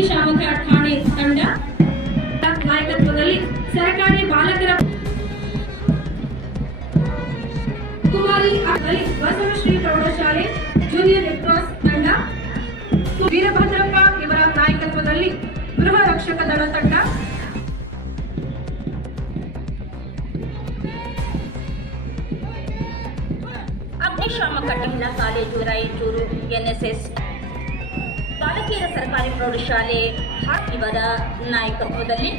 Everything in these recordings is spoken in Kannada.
ಅಗ್ನಿಶಾಮಕ ಠಾಣೆ ತಂಡ ನಾಯಕತ್ವದಲ್ಲಿ ಸರ್ಕಾರಿ ಬಾಲಕರ ಕುಮಾರಿ ಬಸವಶ್ರೀ ಪ್ರೌಢಶಾಲೆ ಜೂನಿಯರ್ ರೆಡ್ ಕ್ರಾಸ್ ತಂಡ, ವೀರಭದ್ರಪ್ಪ ಇವರ ನಾಯಕತ್ವದಲ್ಲಿ ಗೃಹ ರಕ್ಷಕ ದಳ ತಂಡ, ಅಗ್ನಿಶಾಮಕ ಠಾಣೆ ಕಾಲೇಜು ರಾಯಚೂರು ಎನ್ಎಸ್ಎಸ್ ಬಾಲಕಿಯರ ಸರ್ಕಾರಿ ಪ್ರೌಢಶಾಲೆ ಇವರ ನಾಯಕತ್ವದಲ್ಲಿ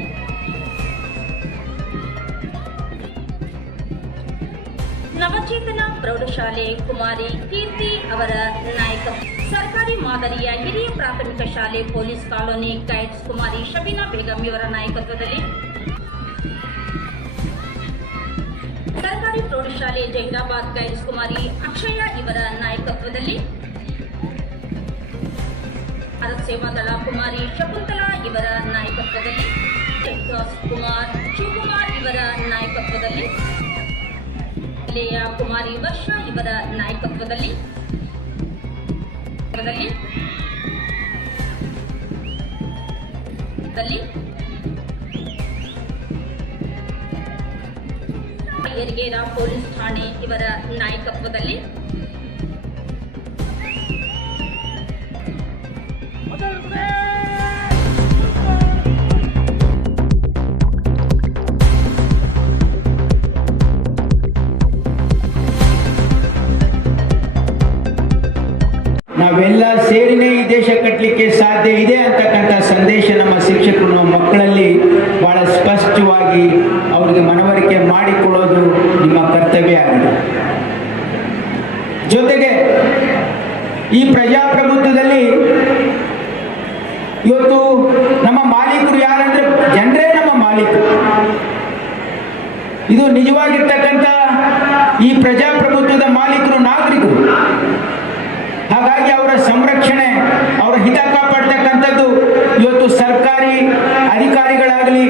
ನವಚೇತನ ಪ್ರೌಢಶಾಲೆ ಕುಮಾರಿ ಕೀರ್ತಿ ಅವರ ನಾಯಕತ್ವ, ಸರ್ಕಾರಿ ಮಾದರಿಯ ಹಿರಿಯ ಪ್ರಾಥಮಿಕ ಶಾಲೆ ಪೊಲೀಸ್ ಕಾಲೋನಿ ಗೈಡ್ಸ್ ಕುಮಾರಿ ಶಬೀನಾ ಬೇಗಂ ಇವರ ನಾಯಕತ್ವದಲ್ಲಿ, ಸರ್ಕಾರಿ ಪ್ರೌಢಶಾಲೆ ಜೈರಾಬಾದ್ ಗೈಡ್ಸ್ ಕುಮಾರಿ ಅಕ್ಷಯ ಇವರ ನಾಯಕತ್ವದಲ್ಲಿ, ಭಾರತ್ ಸೇವಾದಳ ಕುಮಾರಿ ಶಕುಂತಲಾ ಇವರ ನಾಯಕತ್ವದಲ್ಲಿ, ಕುಮಾರ್ ಶಿವಕುಮಾರ್ ಇವರ ನಾಯಕತ್ವದಲ್ಲಿ, ಜಿಲ್ಲೆಯ ಕುಮಾರಿ ವರ್ಷ ಇವರ ನಾಯಕತ್ವದಲ್ಲಿ ಯರಗೇರ ಪೊಲೀಸ್ ಠಾಣೆ ಇವರ ನಾಯಕತ್ವದಲ್ಲಿ ನಾವೆಲ್ಲ ಸೇರಿನೇ ಈ ದೇಶ ಕಟ್ಟಲಿಕ್ಕೆ ಸಾಧ್ಯ ಇದೆ ಅಂತಕ್ಕಂಥ ಸಂದೇಶ ನಮ್ಮ ಶಿಕ್ಷಕರು ಮಕ್ಕಳಲ್ಲಿ ಬಹಳ ಸ್ಪಷ್ಟವಾಗಿ ಅವರಿಗೆ ಮನವರಿಕೆ ಮಾಡಿಕೊಡೋದು ನಿಮ್ಮ ಕರ್ತವ್ಯ ಆಗಿದೆ. ಜೊತೆಗೆ ಈ ಪ್ರಜಾಪ್ರಭುತ್ವದಲ್ಲಿ ಇವತ್ತು ನಮ್ಮ ಮಾಲೀಕರು ಯಾರಂದ್ರೆ ಜನರೇ ನಮ್ಮ ಮಾಲೀಕರು. ಇದು ನಿಜವಾಗಿರ್ತಕ್ಕಂಥ ಈ ಪ್ರಜಾಪ್ರಭುತ್ವದ ಮಾಲೀಕರು ನಾಗರಿಕರು. ಹಾಗಾಗಿ ಅವರ ಸಂರಕ್ಷಣೆ, ಅವರ ಹಿತ ಕಾಪಾಡ್ತಕ್ಕಂಥದ್ದು ಇವತ್ತು ಸರ್ಕಾರಿ ಅಧಿಕಾರಿಗಳಾಗಲಿ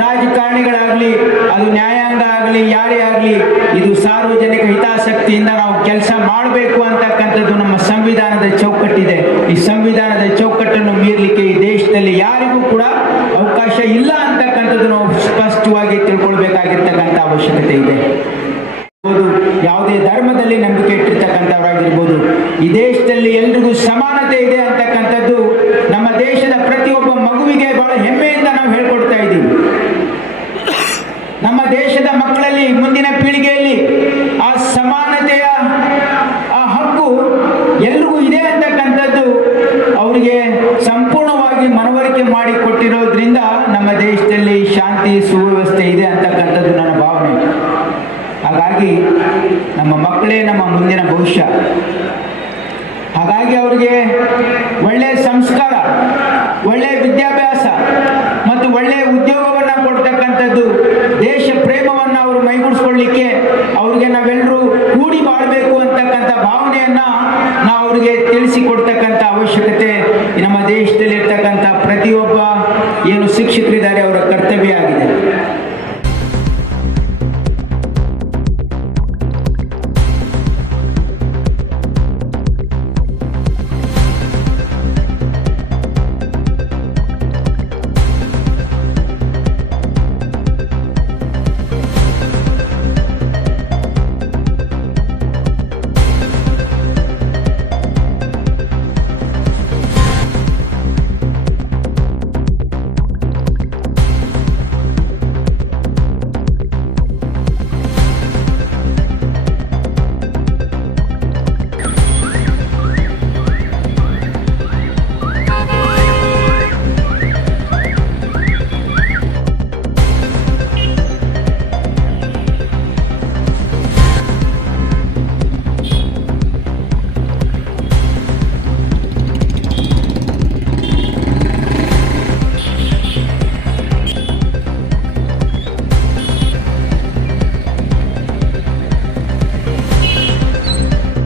ರಾಜಕಾರಣಿಗಳಾಗಲಿ ಅದು ನ್ಯಾಯಾಂಗ ಆಗಲಿ ಯಾರೇ ಆಗಲಿ ಇದು ಸಾರ್ವಜನಿಕ ಹಿತಾಸಕ್ತಿಯಿಂದ ನಾವು ಕೆಲಸ ಮಾಡಬೇಕು ಅಂತಕ್ಕಂಥದ್ದು ನಮ್ಮ ಸಂವಿಧಾನದ ಚೌಕಟ್ಟಿದೆ. ಈ ಸಂವಿಧಾನದ ಚೌಕಟ್ಟನ್ನು ಮೀರಲಿಕ್ಕೆ ಈ ದೇಶದಲ್ಲಿ ಯಾರಿಗೂ ಕೂಡ ಅವಕಾಶ ಇಲ್ಲ ಅಂತಕ್ಕಂಥದ್ದು ನಾವು ಸ್ಪಷ್ಟವಾಗಿ ತಿಳ್ಕೊಳ್ಬೇಕಾಗಿರ್ತಕ್ಕಂಥ ಅವಶ್ಯಕತೆ ಇದೆ. ಯಾವುದೇ ಧರ್ಮದಲ್ಲಿ ನಂಬಿಕೆ ಇಟ್ಟಿರ್ತಕ್ಕಂಥವರಾಗಿರ್ಬೋದು, ಈ ದೇಶದಲ್ಲಿ ಎಲ್ರಿಗೂ ಸಮಾನತೆ ಇದೆ ಅಂತಕ್ಕಂಥದ್ದು ನಮ್ಮ ದೇಶದ ಪ್ರತಿಯೊಬ್ಬ ಮಗುವಿಗೆ ಬಹಳ ಹೆಮ್ಮೆಯಿಂದ ನಾವು ಹೇಳ್ಕೊಡ್ತಾ ಇದ್ದೀವಿ. ನಮ್ಮ ದೇಶದ ಮಕ್ಕಳಲ್ಲಿ ಮುಂದಿನ ಪೀಳಿಗೆಯಲ್ಲಿ ಆ ಸಮಾನತೆಯ ಆ ಹಕ್ಕು ಎಲ್ರಿಗೂ ಇದೆ ಅಂತಕ್ಕಂಥದ್ದು ಅವರಿಗೆ ಸಂಪೂರ್ಣವಾಗಿ ಮನವರಿಕೆ ಮಾಡಿ ಕೊಟ್ಟಿರೋದ್ರಿಂದ ನಮ್ಮ ದೇಶದಲ್ಲಿ ಶಾಂತಿ ಸುವ್ಯವಸ್ಥೆ ಇದೆ ಅಂತಕ್ಕಂಥದ್ದು ನನ್ನ ಭಾವನೆ. ಹಾಗಾಗಿ ನಮ್ಮ ಮಕ್ಕಳೇ ನಮ್ಮ ಮುಂದಿನ ಭವಿಷ್ಯ. ಹಾಗಾಗಿ ಅವರಿಗೆ ಒಳ್ಳೆಯ ಸಂಸ್ಕಾರ, ಒಳ್ಳೆಯ ವಿದ್ಯಾಭ್ಯಾಸ ಮತ್ತು ಒಳ್ಳೆಯ ಉದ್ಯೋಗವನ್ನು ಕೊಡ್ತಕ್ಕಂಥದ್ದು, ದೇಶ ಪ್ರೇಮವನ್ನು ಅವರು ಮೈಗೂಡಿಸ್ತಾರೆ.